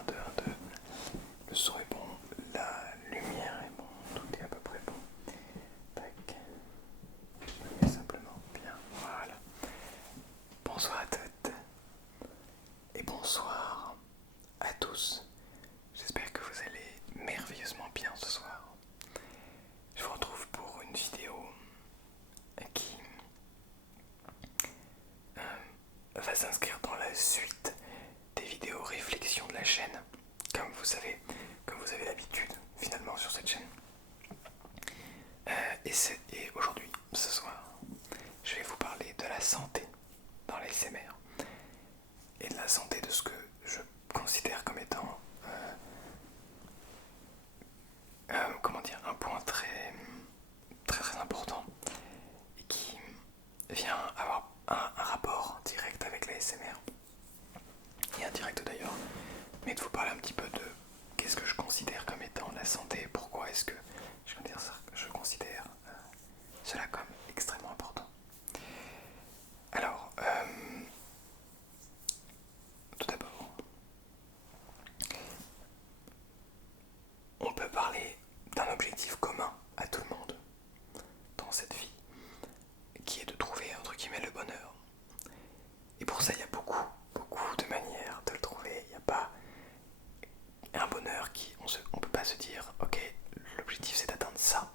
1, 2, 1, 2. Le son est bon, la lumière est bon, tout est à peu près bon. Tac. Et simplement bien, voilà. Bonsoir à toutes et bonsoir à tous. J'espère que vous allez merveilleusement bien ce soir. Je vous retrouve pour une vidéo qui va s'inscrire dans la suite des vidéos réflexions de la chaîne, comme vous savez, comme vous avez l'habitude finalement sur cette chaîne. Et aujourd'hui, ce soir, je vais vous parler de la santé dans l'ASMR et de la santé de ce que je considère comme étant comment dire, un point très très très important et qui vient avoir un rapport direct avec l'ASMR et indirect d'ailleurs, mais de vous parler un petit peu de qu'est-ce que je considère comme étant la santé et pourquoi est-ce que je considère cela comme extrêmement important. Alors, tout d'abord, on peut parler d'un objectif commun à tout le monde dans cette vie, qui est de trouver entre guillemets le bonheur. Et pour ça, il y a beaucoup, beaucoup de manières de le trouver. Il n'y a pas un bonheur qui, on peut pas se dire, ok, l'objectif c'est d'atteindre ça,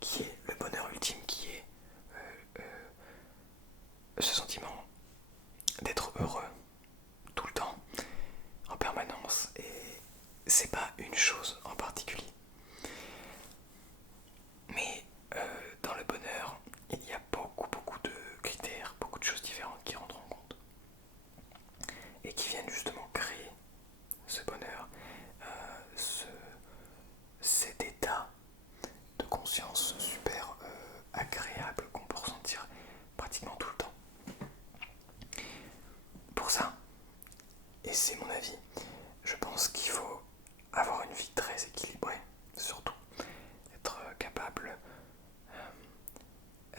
qui est le bonheur ultime, qui est ce sentiment d'être heureux tout le temps, en permanence. Et c'est pas une chose en particulier. Mais dans le bonheur, il y a beaucoup, beaucoup de critères, beaucoup de choses différentes qui rentrent en compte et qui viennent justement créer ce bonheur, cet état de conscience super agréable qu'on peut ressentir pratiquement tout le temps. Pour ça, et c'est mon avis, je pense qu'il faut avoir une vie très équilibrée, surtout être capable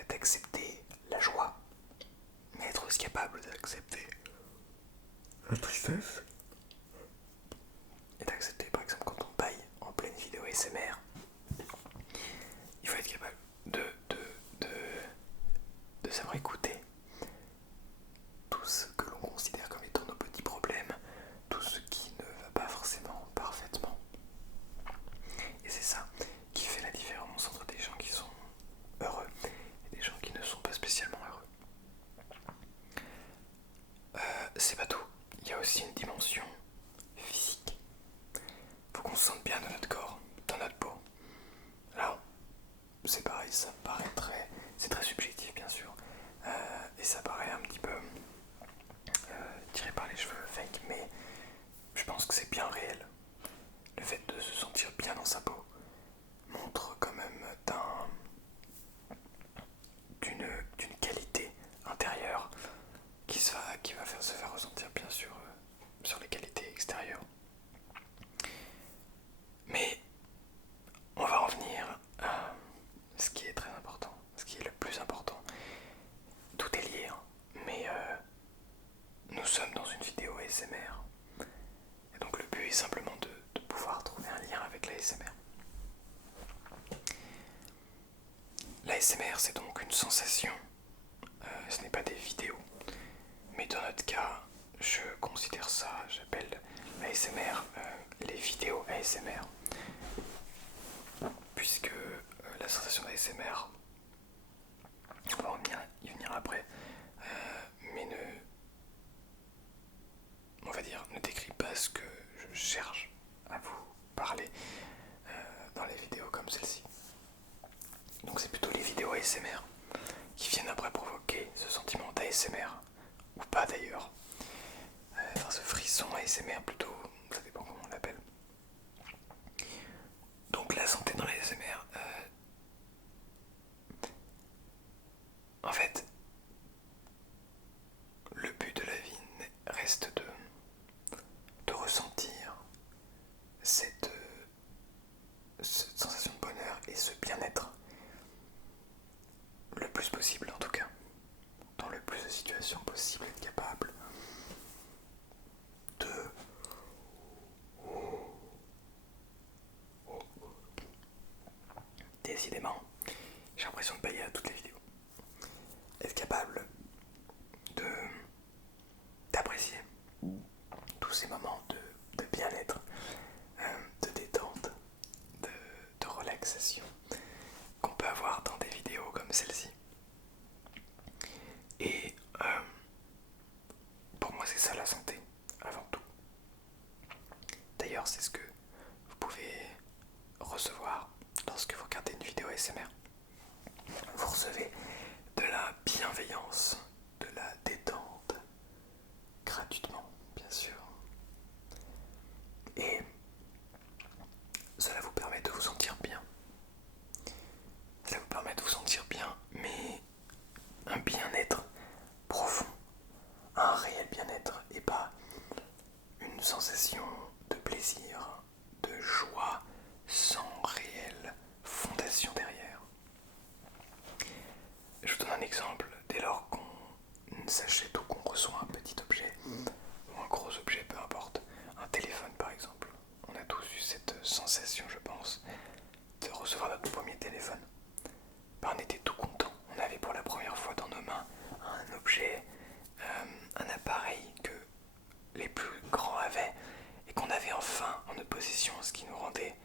d'accepter la joie, mais être aussi capable d'accepter la tristesse et d'accepter par exemple quand on taille en pleine vidéo ASMR, il faut être capable de savoir écouter tout ce que l'on considère comme étant nos petits problèmes, tout ce qui ne va pas forcément parfaitement. Et c'est ça qui fait la différence entre des gens qui sont heureux et des gens qui ne sont pas spécialement heureux. C'est pas tout, il y a aussi une dimension physique. Faut qu'on se sente bien dans notre corps, dans notre peau. Là, c'est pareil, ça me paraît très... C'est très subjectif bien sûr. Et ça paraît un petit peu tiré par les cheveux, fake, mais je pense que c'est bien réel. Le fait de se sentir bien dans sa peau montre quand même d'une qualité intérieure qui va se faire ressentir bien sûr sur les qualités extérieures. Mais on va en venir à ce qui est très important, ce qui est le plus important. Tout est lié, hein, mais nous sommes dans une vidéo ASMR. Et donc le but est simplement de pouvoir trouver un lien avec l'ASMR. L'ASMR c'est donc une sensation, ce n'est pas des vidéos. Mais dans notre cas, je considère ça, j'appelle l'ASMR les vidéos ASMR. Puisque la sensation d'ASMR, on va y venir après, mais on va dire, ne décrit pas ce que je cherche à vous parler dans les vidéos comme celle-ci. Donc c'est plutôt les vidéos ASMR qui viennent après provoquer ce sentiment d'ASMR, ou pas d'ailleurs, enfin ce frisson ASMR plutôt, ça dépend comment on l'appelle. Donc la santé dans l'ASMR, en fait, le but de la vie reste de ressentir cette sensation de bonheur et ce bien-être le plus possible en tout cas, dans le plus de situations possibles, être capable de Décidément, j'ai l'impression de payer à toutes les vidéos. Être capable de d'apprécier tous ces moments de bien-être, de détente, de relaxation qu'on peut avoir dans des vidéos comme celle-ci. Et pour moi, c'est ça la santé, avant tout. D'ailleurs, c'est ce que vous pouvez recevoir lorsque vous regardez une vidéo ASMR. Vous recevez de la bienveillance, de la détente, gratuitement, bien sûr. Et cela vous permet de vous sentir bien. Cela vous permet de vous sentir bien, mais un bien-être profond, un réel bien-être et pas une sensation de plaisir, de joie sans réelle fondation derrière. Je vous donne un exemple. Dès lors qu'on s'achète ou qu'on reçoit un petit objet ou un gros objet, peu importe, un téléphone par exemple, on a tous eu cette sensation, je pense, de recevoir notre premier téléphone. On était tout content. On avait pour la première fois dans nos mains un objet, un appareil que les plus grands avaient et qu'on avait enfin en notre possession, ce qui nous rendait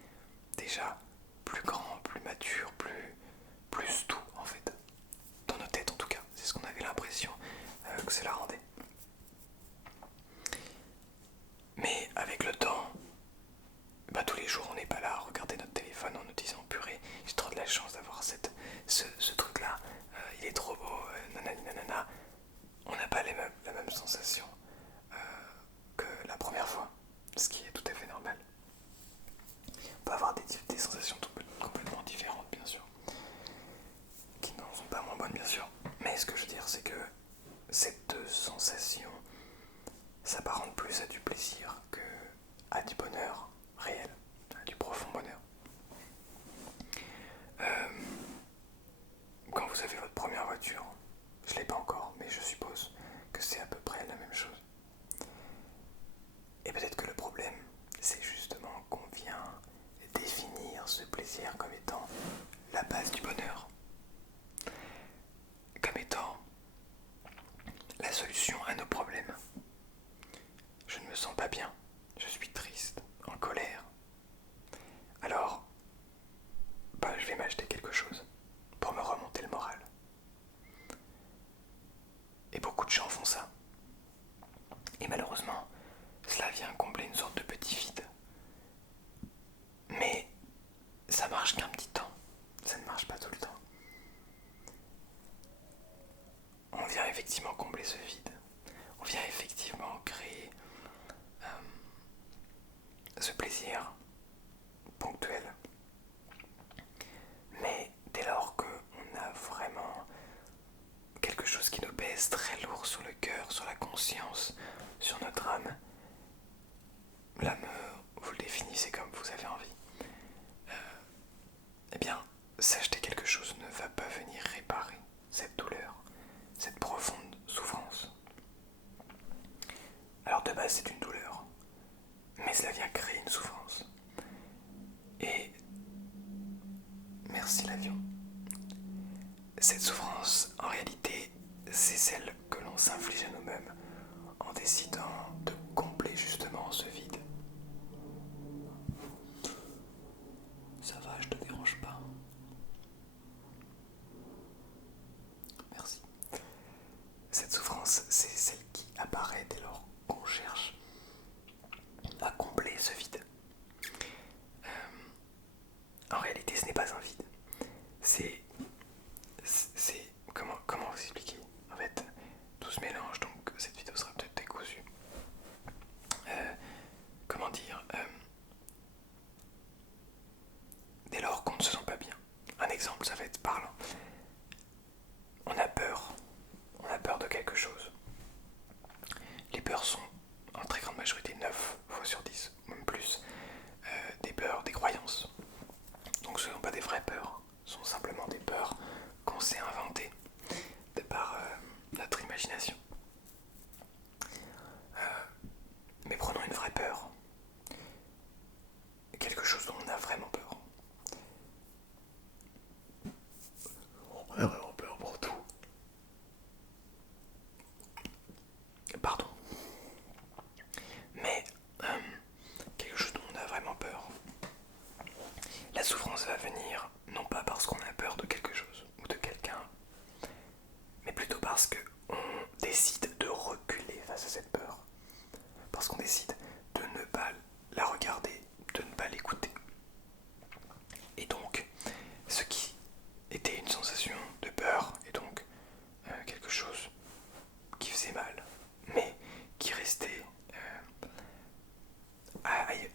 déjà plus grand, plus mature, plus tout en fait. Dans nos têtes en tout cas, c'est ce qu'on avait l'impression que cela rendait. Mais avec le temps, tous les jours on n'est pas là à regarder notre téléphone en nous disant purée, j'ai trop de la chance d'avoir ce truc là, il est trop beau, nanani nanana. On n'a pas la même sensation que la première fois, ce qui est tout à fait normal. On peut avoir des sensations complètement différentes bien sûr, qui n'en sont pas moins bonnes bien sûr. Mais ce que je veux dire c'est que cette sensation s'apparente plus à du plaisir que à du bonheur réel, à du profond bonheur. Quand vous avez votre première voiture, je ne l'ai pas encore, mais je suppose que c'est à peu près la même chose. Et peut-être que le problème, c'est justement qu'on vient définir ce plaisir comme étant la base du bonheur, comme étant la solution à nos problèmes. Je ne me sens pas bien, je suis triste, en colère. Alors, je vais m'acheter quelque chose pour me remonter le moral. Et beaucoup de gens font ça. Et malheureusement, cela vient combler une sorte de petit vide. Mais ça marche qu'un petit temps, ça ne marche pas tout le temps. On vient effectivement combler ce vide. On vient effectivement créer ce plaisir ponctuel. Mais dès lors qu'on a vraiment quelque chose qui nous pèse très lourd sur le cœur, sur la conscience, sur notre âme, l'âme, vous le définissez comme vous avez envie, eh bien, s'acheter quelque chose ne va pas venir réparer cette douleur, cette profonde souffrance. Alors de base c'est une douleur, mais cela vient créer une souffrance. Et merci l'avion. Cette souffrance, en réalité, c'est celle que l'on s'inflige à nous-mêmes en décidant de combler justement ce vide. Ça va, je te dérange pas. Merci. Cette souffrance, c'est celle qui apparaît dès lors qu'on cherche à combler ce vide. En réalité, ce n'est pas un vide. C'est comment vous expliquer. En fait, tout se mélange, donc cette vidéo sera peut-être décousue. Comment dire dès lors qu'on ne se sent pas bien. Un exemple, ça va être parlant. On a peur de quelque chose. Les peurs sont en très grande majorité 9 fois sur 10, même plus, des peurs, des croyances. Donc ce ne sont pas des vraies peurs, ce sont simplement des peurs qu'on s'est inventées de par notre imagination. Mais prenons une vraie peur, quelque chose dont on a vraiment peur.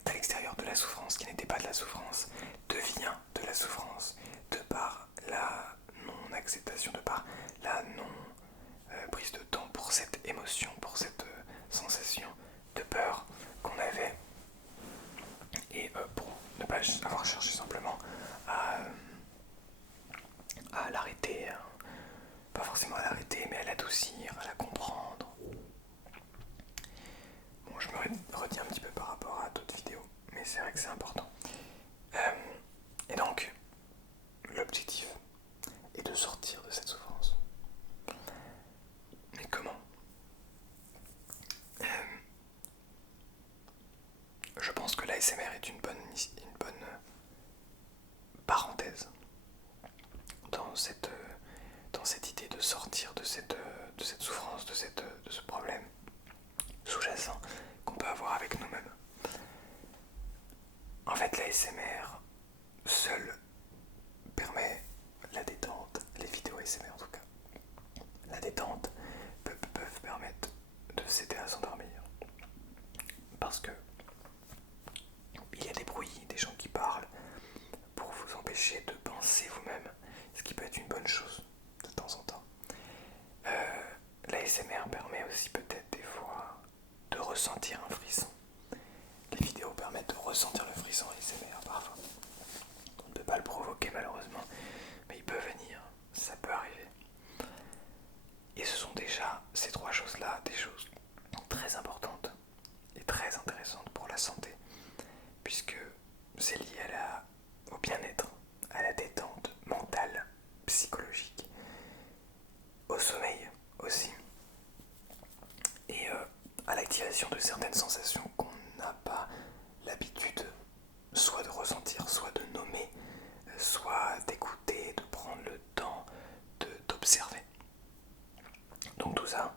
à l'extérieur de la souffrance, qui n'était pas de la souffrance, devient de la souffrance, de par la non-acceptation, de par la non-prise de temps pour cette émotion, pour cette sensation de peur qu'on avait, et pour ne pas avoir cherché simplement à l'arrêter, hein. Pas forcément à l'arrêter, mais à l'adoucir, à la comprendre. Bon, je me retiens un petit peu par rapport à d'autres vidéos, mais c'est vrai que c'est important. Et donc, l'objectif est de sortir de cette souffrance. Mais comment? Je pense que l'ASMR est une bonne parenthèse dans cette idée de sortir de cette souffrance, de ce problème sous-jacent qu'on peut avoir avec nous-mêmes. En fait, l'ASMR seul permet la détente, les vidéos ASMR en tout cas. La détente peuvent permettre de s'aider à s'endormir. Parce que il y a des bruits, des gens qui parlent pour vous empêcher de penser vous-même, ce qui peut être une bonne chose de temps en temps. L'ASMR permet aussi peut-être des fois de ressentir un frisson. Les vidéos permettent de ressentir le frisson ASMR parfois. On ne peut pas le provoquer malheureusement, mais il peut venir, ça peut arriver. Et ce sont déjà ces trois choses-là, des choses très importantes et très intéressantes pour la santé, puisque c'est lié au bien-être, à la détente mentale, psychologique, au sommeil aussi, et à l'activation de certaines sensations qu'on n'a pas l'habitude soit de ressentir, soit de nommer, soit d'écouter, de prendre le temps d'observer. Donc tout ça,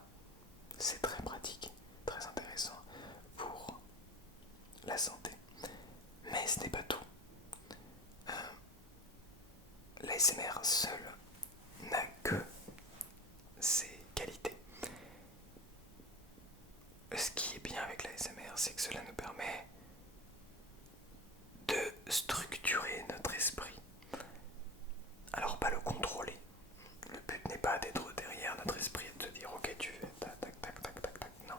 c'est très pratique, très intéressant pour la santé. Mais ce n'est pas tout. L'ASMR seul n'a que ses qualités. Ce qui est bien avec l'ASMR, c'est que cela nous permet de structurer notre esprit. Alors pas le contrôler. Le but n'est pas d'être derrière notre esprit et de se dire ok tu fais tac tac tac tac tac tac. Non.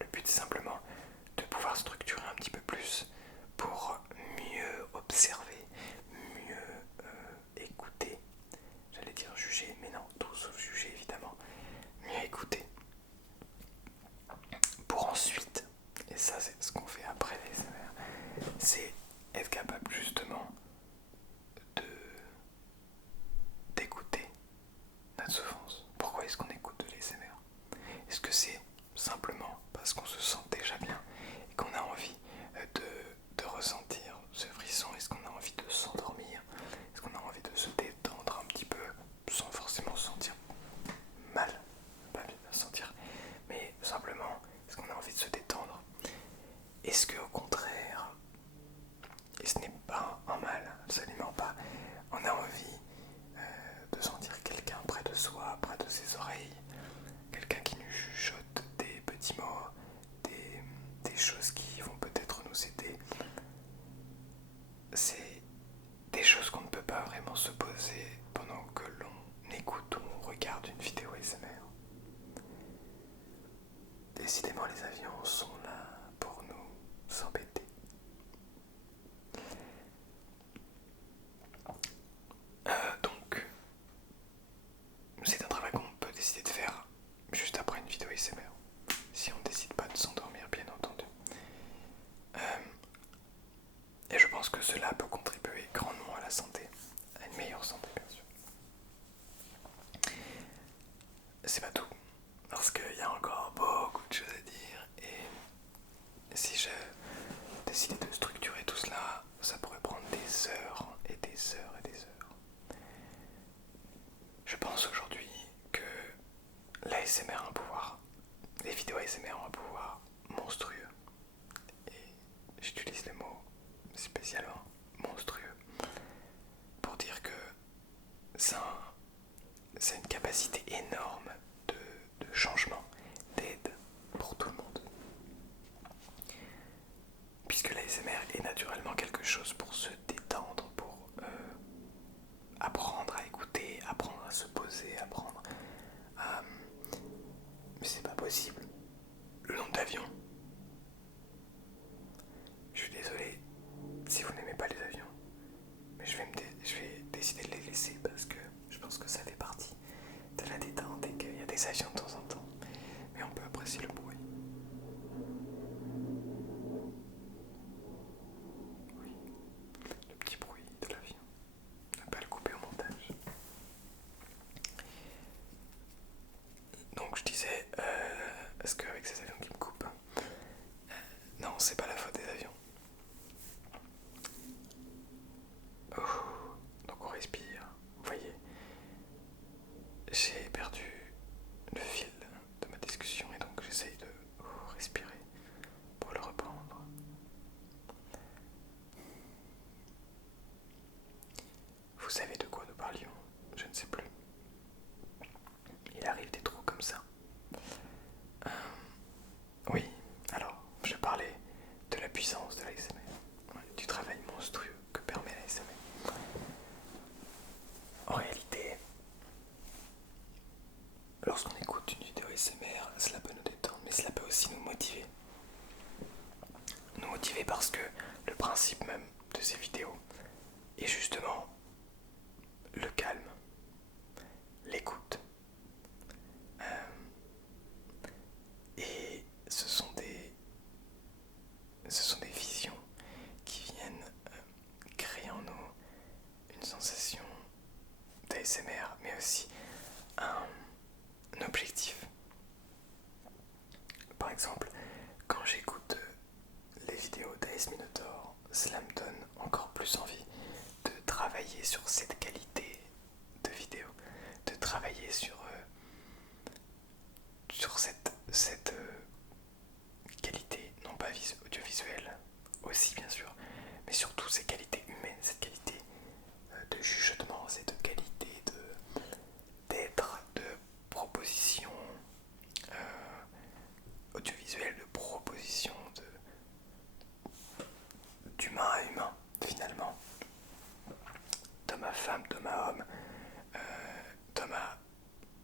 Le but c'est simplement de pouvoir structurer un petit peu plus pour mieux observer, mieux écouter. J'allais dire juger, mais non, tout sauf juger évidemment. Mieux écouter. Pour ensuite, et ça c'est ce qu'on fait après l'ASMR, c'est être capable justement d'écouter notre souffrance. Pourquoi est-ce qu'on écoute de l'ASMR? Est-ce que c'est simplement parce qu'on se sent déjà bien et qu'on a envie de ressentir ce frisson? Est-ce qu'on a envie de s'endormir? Est-ce qu'on a envie de se détendre un petit peu sans forcément se sentir mal? Pas bien se sentir, mais simplement, est-ce qu'on a envie de se détendre? Est-ce que au contraire, et ce n'est pas un mal, absolument pas, on a envie de sentir quelqu'un près de soi, près de ses oreilles, quelqu'un qui nous chuchote des petits mots, des choses qui vont peut-être nous aider. C'est des choses qu'on ne peut pas vraiment se poser pendant que l'on écoute ou on regarde une vidéo ASMR. Décidément, les avions sont là pour nous embêter. Donc, c'est un travail qu'on peut décider de faire juste après une vidéo ASMR, si on ne décide pas de s'endormir, bien entendu. Et je pense que cela peut contribuer grandement à la santé, à une meilleure santé, bien sûr. C'est pas tout, parce qu'il y a encore beaucoup de choses à dire, et si je décidais de structurer tout cela, ça pourrait prendre des heures et des heures et des heures. Je pense aujourd'hui que l'ASMR a un pouvoir, les vidéos ASMR ont un pouvoir monstrueux, et j'utilise les mots spécialement monstrueux pour dire que ça a une capacité énorme de changement, d'aide pour tout le monde. Puisque l'ASMR chose pour se détendre, pour apprendre à écouter, apprendre à se poser, apprendre à... Mais c'est pas possible. Le nom d'avion. Je suis désolé si vous n'aimez pas les avions, mais je vais décider de les laisser parce que je pense que ça fait partie de la détente et qu'il y a des avions de temps en temps. Mais on peut apprécier le bruit. Oui, le petit bruit de l'avion. Ne pas le couper au montage. Donc je disais, est-ce qu'avec ces avions qui me coupent, non, c'est pas la faute des avions. Donc on respire. Vous voyez, j'ai perdu le fil de ma discussion et donc j'essaye de respirer pour le reprendre. Vous savez de quoi nous parlions? Je ne sais plus. Il arrive des trous comme ça. Oui, alors je parlais de la puissance de l'ASMR, du travail monstrueux que permet l'ASMR. En réalité, lorsqu'on écoute une vidéo ASMR, cela peut nous détendre, mais cela peut aussi nous motiver. Nous motiver parce que le principe même de ces vidéos est justement le calme, l'écoute. Et ce sont des visions qui viennent créer en nous une sensation d'ASMR, mais aussi un objectif. Par exemple, quand j'écoute les vidéos d'AS Minotaur, cela me donne encore plus envie de travailler sur cette qualité de vidéo, de travailler sur cette qualité, non pas audiovisuelle aussi bien sûr, mais surtout ces qualités humaines, cette qualité de chuchotement, cette qualité d'être, de proposition audiovisuelle, de proposition d'humain à humain finalement, d'homme à femme, d'homme à homme, d'homme à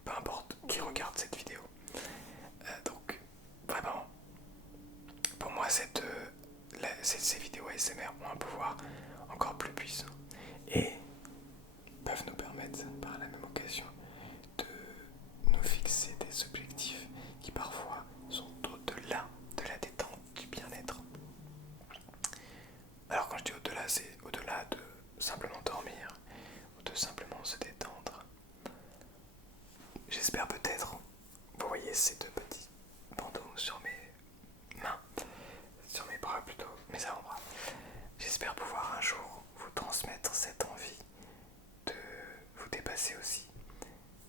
peu importe qui regarde cette vidéo. Donc vraiment, pour moi ces vidéos ASMR ont un pouvoir encore plus puissant et peuvent nous permettre par la même occasion de nous fixer des objectifs qui parfois sont au-delà de la détente, du bien-être. Alors quand je dis au-delà, c'est au-delà de simplement dormir ou de simplement se détendre. J'espère peut-être, vous voyez ces deux petits bandeaux sur mes mains, sur mes bras plutôt, mes avant-bras. J'espère pouvoir un jour vous transmettre cette envie de vous dépasser aussi,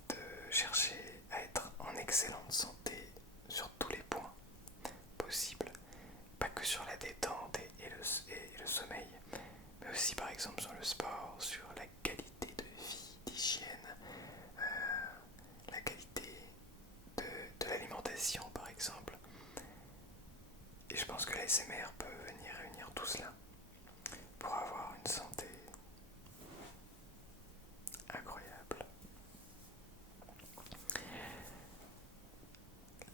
de chercher à être en excellente santé sur tous les points possibles, pas que sur la détente et le sommeil, mais aussi par exemple sur le sport, sur la qualité de vie, d'hygiène, la qualité de l'alimentation par exemple. Et je pense que l'ASMR peut venir réunir tout cela pour avoir une santé incroyable.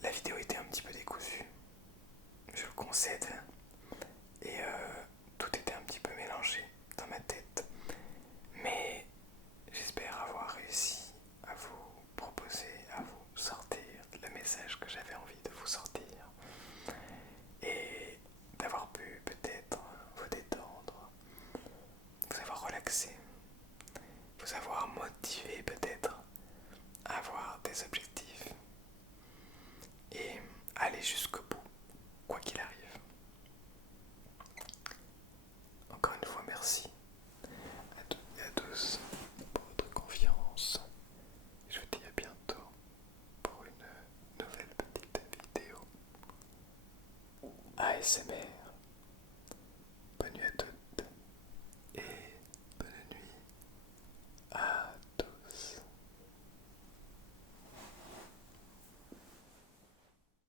La vidéo était un petit peu décousue, je le concède, et tout était un petit peu mélangé dans ma tête, mais j'espère avoir réussi à vous proposer, à vous sortir le message que j'avais envie de vous sortir et d'avoir pu peut-être vous détendre, vous avoir relaxé, vous avoir motivé peut-être à avoir des objectifs et aller jusqu'au bout, quoi qu'il arrive. Encore une fois, merci à toutes et à tous pour votre confiance. Je vous dis à bientôt pour une nouvelle petite vidéo ASMR.